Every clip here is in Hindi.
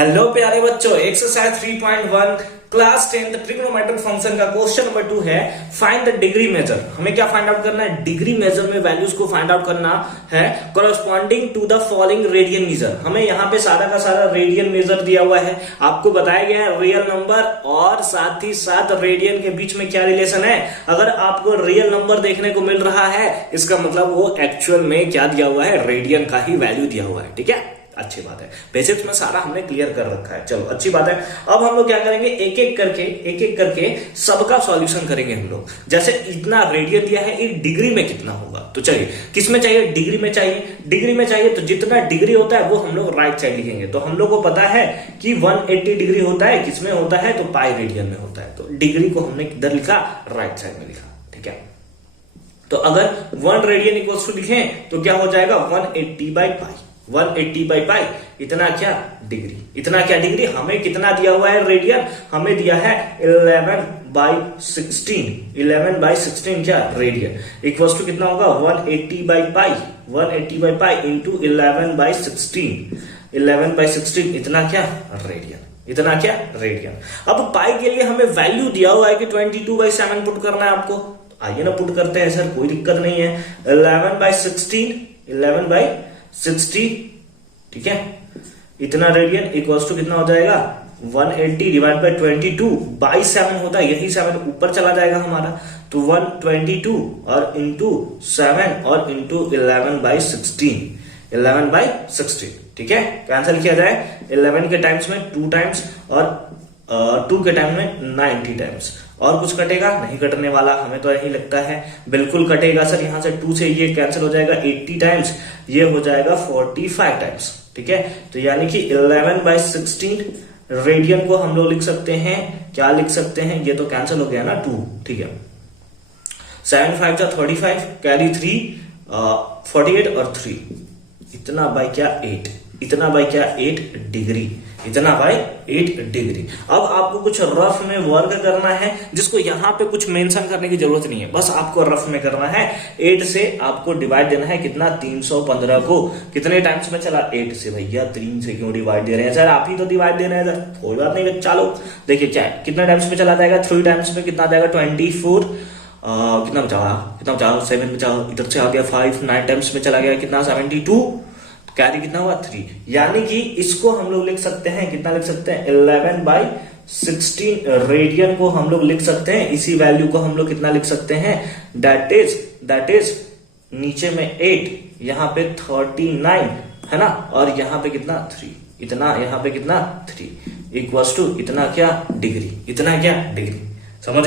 हेलो प्यारे बच्चों, एक्सरसाइज 3.1 क्लास 10 ट्रिग्नोमेट्रिक फंक्शन का क्वेश्चन नंबर 2 है फाइंड द डिग्री मेजर। हमें क्या फाइंड आउट करना है? डिग्री मेजर में वैल्यूज को फाइंड आउट करना है corresponding to the following radian measure. हमें यहाँ पे सारा का सारा रेडियन मेजर दिया हुआ है, आपको बताया गया है रियल नंबर और साथ ही साथ रेडियन के बीच में क्या रिलेशन है। अगर आपको रियल नंबर देखने को मिल रहा है, इसका मतलब वो एक्चुअल में क्या दिया हुआ है, रेडियन का ही वैल्यू दिया हुआ है। ठीक है, अच्छी बात है। बेसिक्स में सारा हमने क्लियर कर रखा है, चलो अच्छी बात है। अब हम लोग क्या करेंगे, एक एक करके सबका सॉल्यूशन करेंगे हम लोग। जैसे इतना रेडियन दिया है, एक डिग्री में कितना होगा, तो चलिए किस में चाहिए, डिग्री में चाहिए। डिग्री में चाहिए तो जितना डिग्री होता है वो हम लोग राइट साइड लिखेंगे। तो हम लोग को पता है कि 180 डिग्री होता है, किसमें होता है, तो पाई रेडियन में होता है। तो डिग्री को हमने किधर लिखा, राइट साइड में लिखा। ठीक है, तो अगर 1 रेडियन इक्वल्स टू लिखें तो क्या हो जाएगा, 180 बाई पाई। 180 बाई पाई इतना क्या, डिग्री। इतना क्या डिग्री, हमें कितना दिया हुआ है रेडियन, हमें दिया है 11 बाई 16। 11 बाई 16 क्या, रेडियन इक्वल्स टू कितना होगा, 180 by pi. 180 by pi into 11 by 16। 11 by 16 इतना क्या, रेडियन। इतना क्या, रेडियन। अब पाई के लिए हमें वैल्यू दिया हुआ है कि 22 बाई 7 पुट करना है आपको। आइए ना पुट करते हैं सर, कोई दिक्कत नहीं है। 11 बाई 16, 11 बाई 60, ठीक है, इतना रेडियन इक्वल्स टू कितना हो जाएगा, 180 डिवाइड बाई 22 बाई 7 होता है, यही 7 ऊपर चला जाएगा हमारा। तो 122 और इंटू 7 और इंटू 11 बाई 16, 11 बाई 16। ठीक है, कैंसिल किया जाए 11 के टाइम्स में 2 टाइम्स और 2 के टाइम में 90 टाइम्स। और कुछ कटेगा नहीं, कटने वाला, हमें तो यही लगता है बिल्कुल कटेगा सर। यहां से 2 से ये कैंसिल हो जाएगा 80 टाइम्स, ये हो जाएगा 45 टाइम्स। ठीक है, तो यानी कि 11 बाई 16 रेडियन को हम लोग लिख सकते हैं, क्या लिख सकते हैं, ये तो कैंसिल हो गया ना 2। ठीक है, 7 5 जा 35, कैरी 3, 48 और 3, इतना बाई क्या 8, इतना बाई क्या 8 डिग्री, इतना बाई 8 डिग्री। अब आपको कुछ रफ में वर्क करना है, जिसको यहां पे कुछ मेंशन करने की जरूरत नहीं है, बस आपको रफ में करना है। 8 से आपको डिवाइड देना है, कितना, 315 को कितने टाइम्स में चला, 8 से। भैया 3 से क्यों डिवाइड दे रहे हैं सर, आप ही तो डिवाइड दे रहे हैं सर, कोई बात नहीं बच्चा लोग। देखिए क्या है, कितने टाइम्स में चला जाएगा, 3 टाइम्स में कितना जाएगा, 24, कितना बचा 7 बचा, इधर से आ गया 5, 9 टाइम्स में चला गया, कितना 72, कैरी कितना हुआ 3। यानी कि इसको हम लोग लिख सकते हैं, कितना लिख सकते हैं, 11 बाई 16 रेडियन को हम लोग लिख सकते हैं। इसी वैल्यू को हम लोग कितना लिख सकते हैं, दैट इज नीचे में 8, यहाँ पे 39 है ना, और यहाँ पे कितना 3, इतना यहाँ पे कितना 3 इक्वल्स टू इतना क्या, डिग्री। इतना क्या, डिग्री। समझ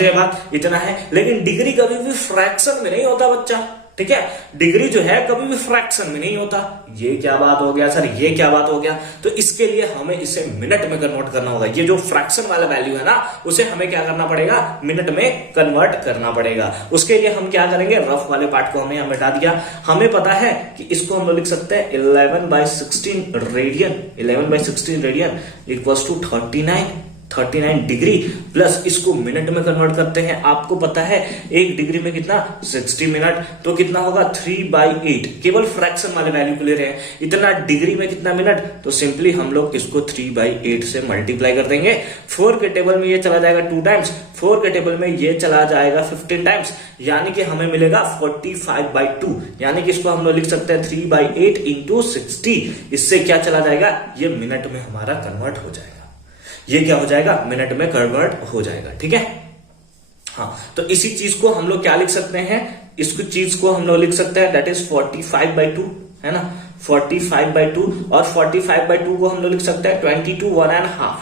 गए बात, इतना है। लेकिन डिग्री कभी भी फ्रैक्शन में नहीं होता बच्चा। ठीक है, डिग्री जो है कभी भी फ्रैक्शन में नहीं होता। ये क्या बात हो गया सर, ये क्या बात हो गया, तो इसके लिए हमें इसे मिनट में कन्वर्ट करना होगा। ये जो फ्रैक्शन वाला वैल्यू है ना, उसे हमें क्या करना पड़ेगा, मिनट में कन्वर्ट करना पड़ेगा। उसके लिए हम क्या करेंगे, रफ वाले पार्ट को हमने हटा दिया। हमें पता है कि इसको हम लोग लिख सकते हैं 11 by 16 radian, 11 by 16 radian equals to 39 degree, plus इसको मिनट में कन्वर्ट करते हैं। आपको पता है 1 डिग्री में कितना, 60 मिनट, तो कितना होगा 3 बाई 8। केवल फ्रैक्शन वाले वैल्यू को ले रहे हैं, इतना डिग्री में कितना मिनट, तो सिंपली हम लोग इसको 3 बाई 8 से मल्टीप्लाई कर देंगे। 4 के टेबल में ये चला जाएगा 2 टाइम्स, 4 के टेबल में ये चला जाएगा 15 टाइम्स, यानी कि हमें मिलेगा 45 बाई 2। यानी कि इसको हम लोग लिख सकते हैं 3 बाई 8 इंटू 60। इससे क्या चला जाएगा, ये मिनट में हमारा कन्वर्ट हो जाएगा। ये क्या हो जाएगा, मिनट में कन्वर्ट हो जाएगा। ठीक है, हाँ, तो इसी चीज को हम लोग क्या लिख सकते हैं, इसको चीज को हम लोग लिख सकते हैं दैट इज 45 बाई 2 है ना, 45 बाई 2। और 45 बाई 2 को हम लोग लिख सकते हैं 22 1.5,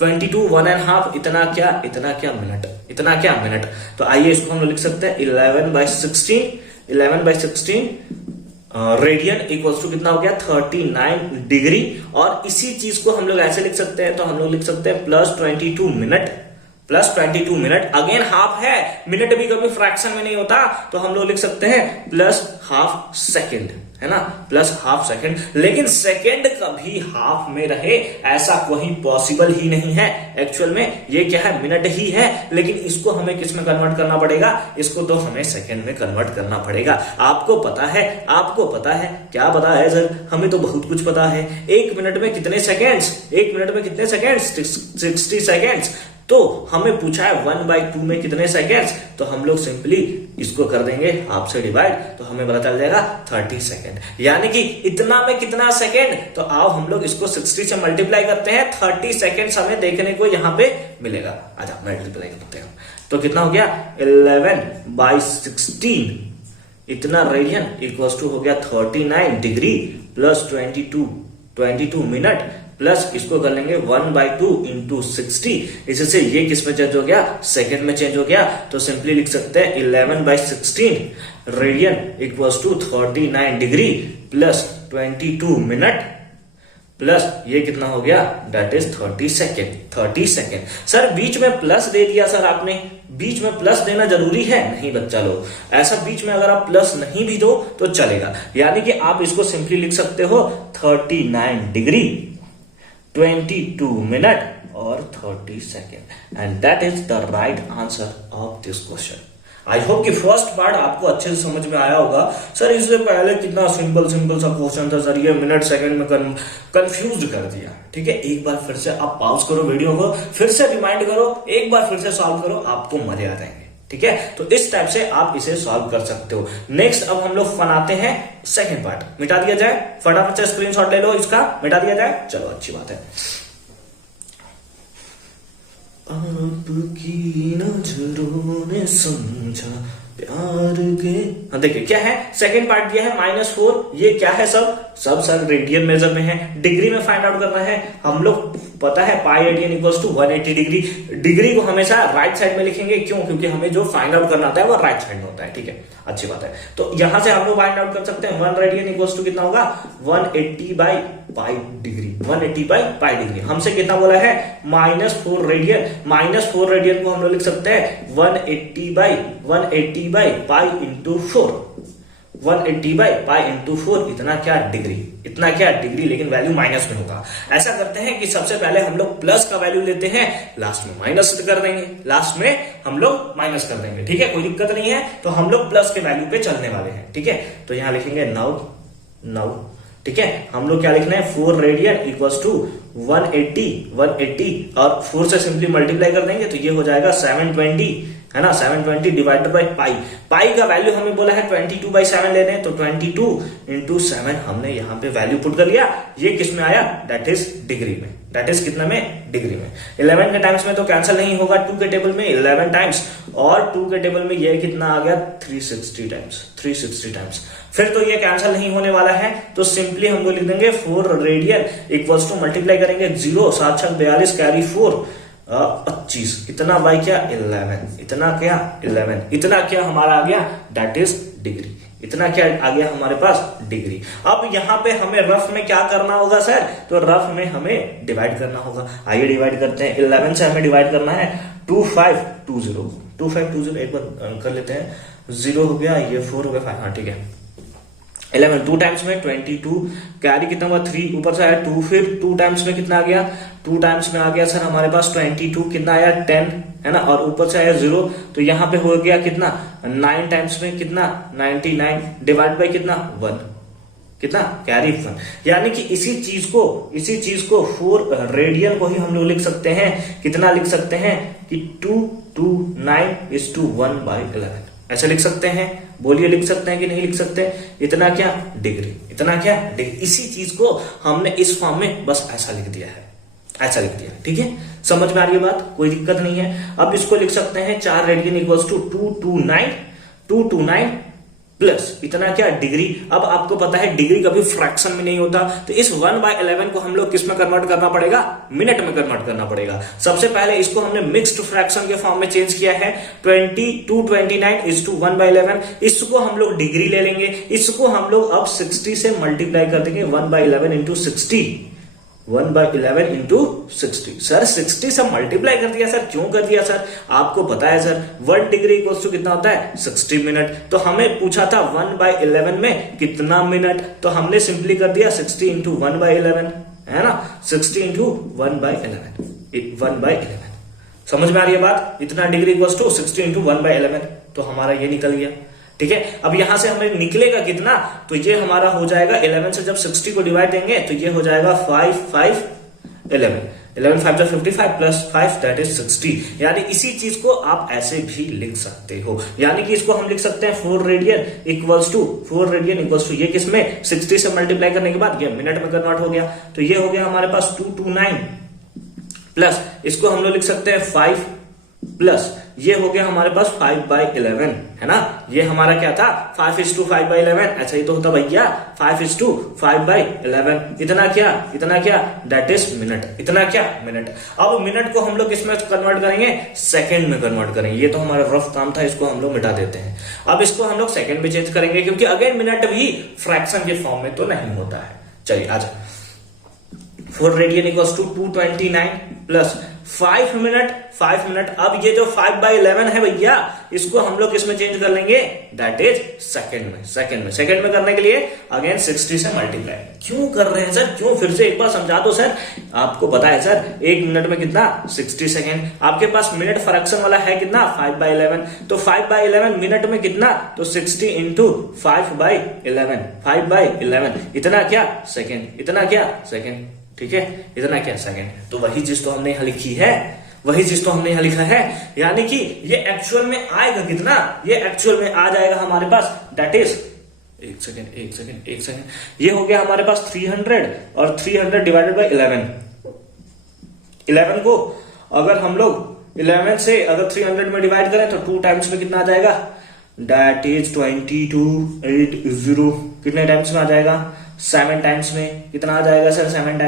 22 1.5, इतना क्या मिनट, इतना क्या मिनट। तो आइए इसको हम लोग लिख सकते हैं 11 बाई 16 रेडियन इक्वल्स टू कितना हो गया, 39 डिग्री। और इसी चीज को हम लोग ऐसे लिख सकते हैं, तो हम लोग लिख सकते हैं plus 22 minute, plus 22 minute, again half है, मिनट भी कभी फ्रैक्शन में नहीं होता, तो हम लोग लिख सकते हैं प्लस हाफ सेकेंड, है ना, प्लस हाफ सेकेंड। लेकिन सेकेंड कभी हाफ में रहे ऐसा कोई पॉसिबल ही नहीं है। एक्चुअल में ये क्या है, मिनट ही है, लेकिन इसको हमें किस में कन्वर्ट करना पड़ेगा, इसको तो हमें सेकेंड में कन्वर्ट करना पड़ेगा। आपको पता है, आपको पता है, क्या पता है सर, हमें तो बहुत कुछ पता है। एक मिनट में कितने सेकेंड्स, एक मिनट में कितने सेकेंड्स, 60 सेकेंड्स। तो हमें पूछा है 1/2 में कितने सेकेंड्स, तो हम लोग सिंपली इसको कर देंगे हाफ से डिवाइड, तो हमें पता चल जाएगा 30 सेकेंड, यानी कि इतना में कितना सेकेंड। तो आओ हम लोग इसको 60 से मल्टीप्लाई करते हैं, 30 सेकेंड हमें देखने को यहां पे मिलेगा। आजा मल्टीप्लाई करते हैं, तो कितना हो गया 11/16, इतना रेडियन इक्वल्स टू हो गया 39 डिग्री प्लस 22 मिनट, प्लस इसको कर लेंगे 1/2 इंटू 60, इससे ये किस में चेंज हो गया, सेकेंड में चेंज हो गया। तो सिंपली लिख सकते हैं 11/16 radian equals to 39 degree plus 22 minute, plus ये कितना हो गया, that is 30 second. 30 second sir बीच में प्लस दे दिया, सर आपने बीच में प्लस देना जरूरी है? नहीं बच्चा लोग, ऐसा बीच में अगर आप प्लस नहीं भी दो तो चलेगा, यानी कि आप इसको सिंपली लिख सकते हो 39 डिग्री 22 मिनट और 30 second, and that is the right answer of this question. I hope कि फर्स्ट पार्ट आपको अच्छे से समझ में आया होगा। सर इससे पहले कितना सिंपल सा क्वेश्चन था सर, ये मिनट सेकंड में कंफ्यूज कर दिया। ठीक है, एक बार फिर से आप पॉज करो वीडियो को, फिर से रिमाइंड करो, एक बार फिर से सॉल्व करो, आपको मजे आ जाएंगे। ठीक है, तो इस टाइप से आप इसे सॉल्व कर सकते हो। नेक्स्ट अब हम लोग बनाते हैं सेकंड पार्ट। मिटा दिया जाए, फटाफट से स्क्रीनशॉट ले लो इसका, मिटा दिया जाए। चलो अच्छी बात है। आपकी नजरों ने समझा प्यार के, हाँ देखिए क्या है, सेकंड पार्ट दिया है -4, ये क्या है, सब सर रेडियन मेजर में है, डिग्री में फाइंड आउट करना है। हम लोग पता है pi radian equals to 180 degree. Degree को हमेशा राइट साइड में लिखेंगे, क्यों, क्योंकि हमें जो फाइंड आउट करना होता है वो राइट साइड में होता है। ठीक है, अच्छी बात है। तो यहां से हम लोग फाइंड आउट कर सकते हैं 1 रेडियन इक्वल्स टू कितना होगा, 180/पाई डिग्री, 180/पाई डिग्री। हमसे कितना बोला है, -4 रेडियन। -4 रेडियन को हम लोग लिख सकते हैं 180/पाई इंटू 4, 180/पाई इंटू 4, इतना क्या डिग्री, इतना क्या डिग्री, लेकिन वैल्यू माइनस में होगा। ऐसा करते हैं कि सबसे पहले हम लोग प्लस का वैल्यू लेते हैं, लास्ट में माइनस कर देंगे, लास्ट में हम लोग माइनस कर देंगे। ठीक है, कोई दिक्कत नहीं है। तो हम लोग प्लस के वैल्यू पे चलने वाले हैं। ठीक है, तो यहां लिखेंगे नाउ। ठीक है, हम लोग क्या लिखना है, 4 रेडियन इक्वल्स टू 180 और 4 से सिंपली मल्टीप्लाई कर देंगे, तो ये हो जाएगा 720, है ना, 720 डिवाइडेड बाई पाई। पाई का वैल्यू हमें बोला है 22/7 लेने, तो 22 इंटू 7 हमने यहाँ पे वैल्यू पुट कर लिया। ये किस में आया, दैट इज डिग्री में, दैट इज कितना में, डिग्री में। 11 के टाइम्स में तो कैंसिल नहीं होगा, 2 के टेबल में 11 टाइम्स, और 2 के टेबल में ये कितना आ गया, 360 टाइम्स। फिर तो ये कैंसिल नहीं होने वाला है, तो सिंपली हम लोग लिख देंगे 4 रेडियन इक्वल्स टू मल्टीप्लाई करेंगे 0 7 6 42 कैरी 4 25, इतना बाई क्या 11, इतना क्या 11, इतना क्या हमारा आ गया, दैट इज डिग्री। इतना क्या आ गया हमारे पास, डिग्री। अब यहाँ पे हमें रफ में क्या करना होगा सर, तो रफ में हमें डिवाइड करना होगा। आइए डिवाइड करते हैं, 11 से हमें डिवाइड करना है 2520, एक बार कर लेते हैं, 0 हो गया, ये 4 हो गया 5, हाँ ठीक है। 11 2 टाइम्स में 22, कैरी कितना हुआ 3, ऊपर से आया 2, फिर 2 टाइम्स में कितना आ गया, 2 टाइम्स में आ गया सर हमारे पास 22, कितना आया 10, है ना, और ऊपर से आया 0, तो यहाँ पे हो गया कितना 9 टाइम्स में कितना 99 डिवाइड बाई कितना 1, कितना कैरी 1। यानी कि इसी चीज को 4 रेडियन को ही हम लोग लिख सकते हैं, कितना लिख सकते हैं कि 229:1/11, ऐसे लिख सकते हैं। बोलिए लिख सकते हैं कि नहीं लिख सकते, इतना क्या डिग्री, इतना क्या डिग्री। इसी चीज को हमने इस फॉर्म में बस ऐसा लिख दिया है, ऐसा लिख दिया। ठीक है, समझ में आ रही है बात, कोई दिक्कत नहीं है। अब इसको लिख सकते हैं 4 रेडियन इक्वल्स टू 229 प्लस इतना क्या डिग्री। अब आपको पता है डिग्री कभी फ्रैक्शन में नहीं होता, तो इस 1/11 को हम लोग किस में कन्वर्ट करना पड़ेगा, मिनट में कन्वर्ट करना पड़ेगा। सबसे पहले इसको हमने मिक्स्ड फ्रैक्शन के फॉर्म में चेंज किया है, 229:1/11, इसको हम लोग डिग्री ले लेंगे, इसको हम लोग अब 60 से मल्टीप्लाई कर देंगे, 1/11 इंटू 60, 1/11 इंटू 60। सर 60 से मल्टीप्लाई कर दिया सर, क्यों कर दिया सर? आपको पता है सर 1 डिग्री इक्वल्स टू कितना होता है 60 मिनट। तो हमें पूछा था 1/11 में कितना मिनट, तो हमने सिंपली कर दिया 60 इंटू 1/11, है ना, 60 इंटू 1/11। समझ में आ रही है बात? इतना डिग्री इक्वल्स टू 60 इंटू 1/11, तो हमारा ये निकल गया। ठीक है, अब यहां से हमें निकलेगा कितना, तो ये हमारा हो जाएगा 11 से जब 60 को डिवाइड देंगे तो ये हो जाएगा 5 5 11, 11 5 55 प्लस 5 दैट इज 60। यानी इसी चीज को आप ऐसे भी लिख सकते हो, यानी कि इसको हम लिख सकते हैं 4 रेडियन इक्वल्स टू ये किसमें 60 से मल्टीप्लाई करने के बाद ये मिनट में कन्वर्ट हो गया, तो ये हो गया हमारे पास 229 प्लस इसको हम लोग लिख सकते हैं 5 प्लस ये हो गया हमारे पास 5/11, है ना। ये हमारा क्या था 5:5/11, ऐसा ही तो होता भैया 5:5/11। इतना क्या दैट इज मिनट, इतना क्या मिनट। अब मिनट को हम लोग किसमें कन्वर्ट करेंगे, सेकंड में कन्वर्ट करेंगे। ये तो हमारा रफ काम था, इसको हम लोग मिटा देते हैं। अब इसको हम लोग सेकंड में चेंज करेंगे, क्योंकि अगेन मिनट भी फ्रैक्शन के फॉर्म में तो नहीं होता है। चलिए आज 4 radian equals to 229 plus 5 minute. अब ये जो 5/11 है भैया, इसको हम लोग किसमें चेंज कर लेंगे, दैट इज सेकंड में करने के लिए अगेन 60 से मल्टीप्लाई। क्यों कर रहे हैं सर, क्यों? फिर से एक बार समझा दो सर। आपको पता है सर 1 मिनट में कितना 60 सेकेंड, आपके पास मिनट फ्रैक्शन वाला है कितना 5/11, तो 5/11 मिनट में कितना, तो 60 इंटू 5/11 इतना क्या सेकेंड। ठीक है, इतना क्या सेकंड। तो वही चीज तो हमने यहां लिखी है, वही चीज तो हमने यहां लिखा है। यानी कि ये एक्चुअल में आएगा कितना, ये एक्चुअल में आ जाएगा हमारे पास दैट इज एक सेकंड ये हो गया हमारे पास 300 और 300 डिवाइडेड बाई 11 को अगर हम लोग 11 से अगर 300 में डिवाइड करें तो 2 टाइम्स में कितना आ जाएगा, दैट इज 2280। कितने टाइम्स में आ जाएगा, 7 टाइम्स में। कितना आ जाएगा सर 7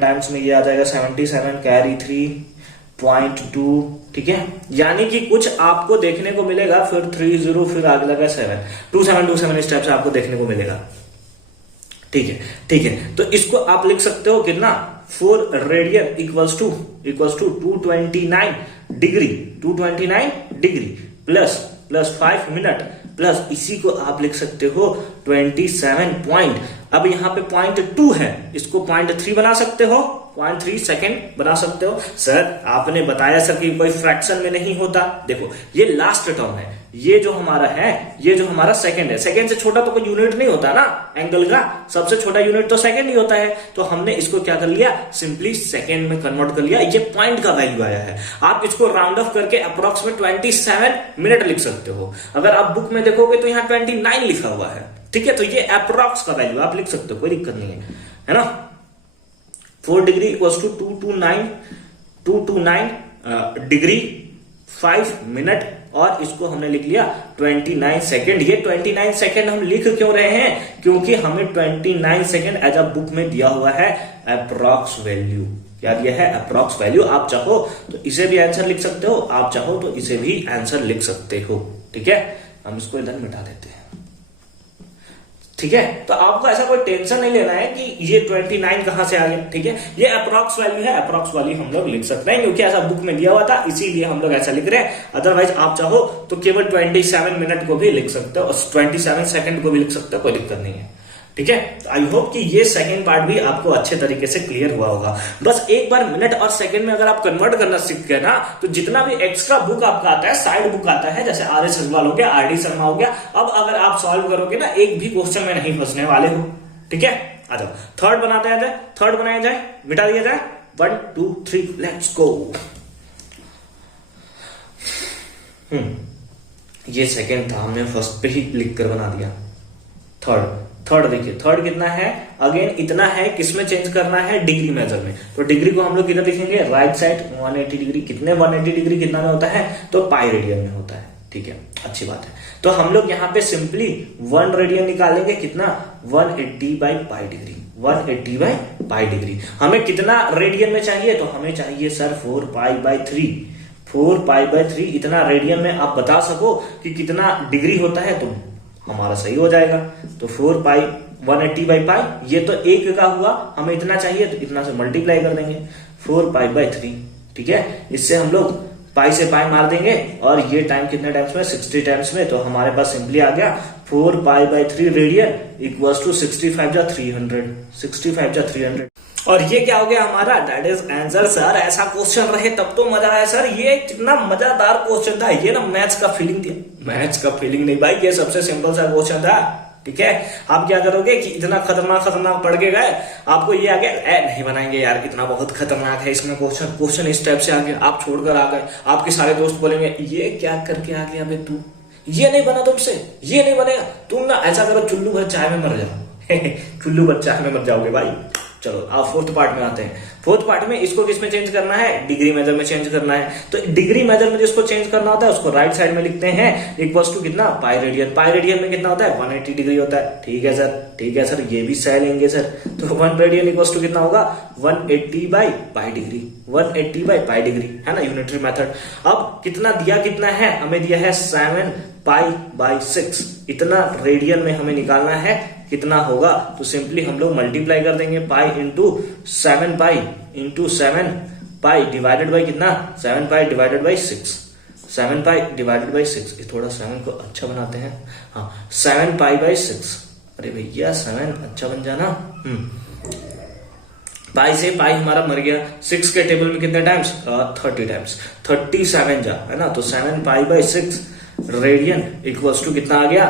टाइम्स में ये आ जाएगा 77 कैरी 3.2। ठीक है, यानी कि कुछ आपको देखने को मिलेगा, फिर 30 फिर आगे लगा 7 2727 इस टाइप से आपको देखने को मिलेगा। ठीक है, तो इसको आप लिख सकते हो कितना 4 radian equals to 229 degree plus 5 minute plus इसी को आप लिख सकते हो 27 पॉइंट। अब यहां पे 0.2 है, इसको 0.3 बना सकते हो, 0.3 सेकेंड बना सकते हो। सर आपने बताया सर कि कोई फ्रैक्शन में नहीं होता। देखो ये लास्ट टर्म है, ये जो हमारा सेकंड है, सेकंड से छोटा तो कोई यूनिट नहीं होता ना एंगल का, सबसे छोटा यूनिट तो सेकंड ही होता है। तो हमने इसको क्या कर लिया, सिंपली सेकंड में कन्वर्ट कर लिया। ये पॉइंट का वैल्यू आया है, आप इसको राउंड ऑफ करके अप्रोक्सीमेट 27 मिनट लिख सकते हो। अगर आप बुक में देखोगे तो यहाँ 29 लिखा हुआ है। ठीक है, तो ये अप्रोक्स का वैल्यू आप लिख सकते हो, कोई दिक्कत नहीं है ना। 4 degree equals to 229 degree 5 minute और इसको हमने लिख लिया 29 सेकेंड। ये 29 सेकेंड हम लिख क्यों रहे हैं, क्योंकि हमें 29 सेकेंड एज अ बुक में दिया हुआ है अप्रोक्स वैल्यू। क्या दिया है, अप्रोक्स वैल्यू। आप चाहो तो इसे भी आंसर लिख सकते हो, आप चाहो तो इसे भी आंसर लिख सकते हो। ठीक है, हम इसको इधर मिटा देते हैं। ठीक है, तो आपको ऐसा कोई टेंशन नहीं लेना है कि ये 29 कहां से आ गया। ठीक है, ये अप्रॉक्स वैल्यू है, अप्रॉक्स वैल्यू हम लोग लिख सकते हैं क्योंकि ऐसा बुक में दिया हुआ था, इसीलिए हम लोग ऐसा लिख रहे हैं। अदरवाइज आप चाहो तो केवल 27 मिनट को भी लिख सकते हो और 27 सेकंड को भी लिख सकते हो, कोई दिक्कत नहीं है। ठीक है, आई होप कि ये सेकंड पार्ट भी आपको अच्छे तरीके से क्लियर हुआ होगा। बस एक बार मिनट और सेकंड में अगर आप कन्वर्ट करना सीख गए ना, तो जितना भी एक्स्ट्रा बुक आपका आता है, साइड बुक आता है, जैसे आर एस अग्रवाल हो गया, आर डी शर्मा हो गया, अब अगर आप सॉल्व करोगे ना, एक भी क्वेश्चन में नहीं फंसने वाले हो। ठीक है, आ जाओ थर्ड बनाया जाए, मिटा दिया जाए। 1 2 3 लेट्स गो। ये सेकंड था, हमने फर्स्ट पे ही लिख कर बना दिया। थर्ड देखिए, थर्ड कितना है, अगेन इतना है, किसमें चेंज करना है, डिग्री मेजर में। तो डिग्री को हम लोग किधर लिखेंगे, राइट साइड 180 डिग्री। कितने 180 डिग्री कितना में होता है, तो पाई रेडियन में होता है। ठीक है, अच्छी बात है। तो हम लोग यहाँ पे सिंपली 1 रेडियन निकालेंगे, कितना 180 by pi degree, 180 by pi degree. हमें कितना रेडियन में चाहिए, तो हमें चाहिए sir 4 pi by 3। 4 pi by 3 इतना रेडियन में आप बता सको कि कितना डिग्री होता है, तो हमारा सही हो जाएगा। तो 4 पाई 180 बाई पाई, ये तो 1 का हुआ, हमें इतना चाहिए तो इतना से मल्टीप्लाई कर देंगे 4 पाई बाई 3। ठीक है, इससे हम लोग पाई से पाई मार देंगे और ये टाइम कितने टाइम्स में, 60 टाइम्स में, तो हमारे पास सिंपली आ गया 4 pi by 3 radian equals to 65 जा 300, 65 जा 300। और ये क्या हो गया हमारा, दैट इज आंसर सर। ऐसा क्वेश्चन रहे तब तो मजा आया सर, ये कितना मजेदार क्वेश्चन था, ये ना मैथ्स का फीलिंग दिया, मैथ्स का फीलिंग नहीं भाई, ये सबसे सिंपल सा क्वेश्चन था। ठीक है, आप क्या करोगे कि इतना खतरनाक पढ़ के गए, आपको ये आ गया, नहीं बनाएंगे यार, इतना बहुत खतरनाक है इसमें क्वेश्चन इस टाइप से आ गया, आप छोड़कर आ गए, आपके सारे दोस्त बोलेंगे ये क्या करके आ गया बे तू, ये नहीं बना तुमसे, ये नहीं बनेगा, तुम ना ऐसा करो चुल्लू भर चाय में मर जाओ चुल्लू भर चाय में मर जाओगे भाई। चलो आप फोर्थ पार्ट में आते हैं। फोर्थ पार्ट में इसको किस में चेंज करना है, डिग्री मेजर में चेंज करना है। तो डिग्री मेजर में जिसको चेंज करना होता है उसको राइट साइड में लिखते हैं इक्वल्स टू कितना, पाई रेडियन। पाई रेडियन में कितना होता है, 180 डिग्री होता है। ठीक है सर, ठीक है सर, ये भी सह लेंगे सर। तो 1 रेडियन इक्वल्स टू कितना होगा, 180 by pi degree, 180 by pi degree, है ना, यूनिटरी मेथड। अब कितना दिया, कितना है, हमें दिया है 7 पाई बाई 6, इतना रेडियन में हमें निकालना है, कितना होगा, तो सिंपली हम लोग मल्टीप्लाई कर देंगे, pi into 7 pi into 7 pi divided by कितना, 7 पाई divided by 6, 7 pi divided by 6, थोड़ा 7 को अच्छा बनाते हैं, हाँ 7 पाई बाई 6, अरे भैया 7 अच्छा बन जाना, पाई से पाई हमारा मर गया, 6 के टेबल में कितने टाइम्स, 30 टाइम्स, 37 जा, है ना, तो 7 pi by 6 radian equals to कितना आ गया,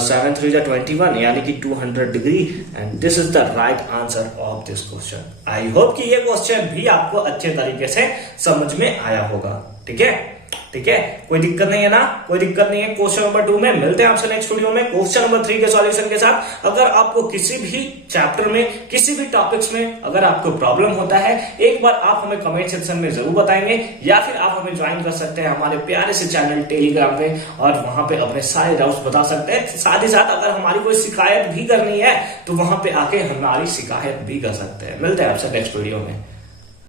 7 3 जा 21, यानी कि 200 degree. And this is the right answer of this question. I hope कि ये क्वेश्चन भी आपको अच्छे तरीके से समझ में आया होगा। ठीक है, ठीक है, कोई दिक्कत नहीं है ना, कोई दिक्कत नहीं है। क्वेश्चन नंबर 2 में मिलते हैं आपसे नेक्स्ट वीडियो में क्वेश्चन नंबर 3 के सॉल्यूशन के साथ। अगर आपको किसी भी चैप्टर में, किसी भी टॉपिक्स में अगर आपको प्रॉब्लम होता है, एक बार आप हमें कमेंट सेक्शन में जरूर बताएंगे, या फिर आप हमें ज्वाइन कर सकते हैं हमारे प्यारे से चैनल टेलीग्राम पे, और वहां पे अपने सारे डाउट्स बता सकते हैं। साथ ही साथ अगर हमारी कोई शिकायत भी करनी है तो वहां पे आके हमारी शिकायत भी कर सकते हैं। मिलते हैं आपसे नेक्स्ट वीडियो में।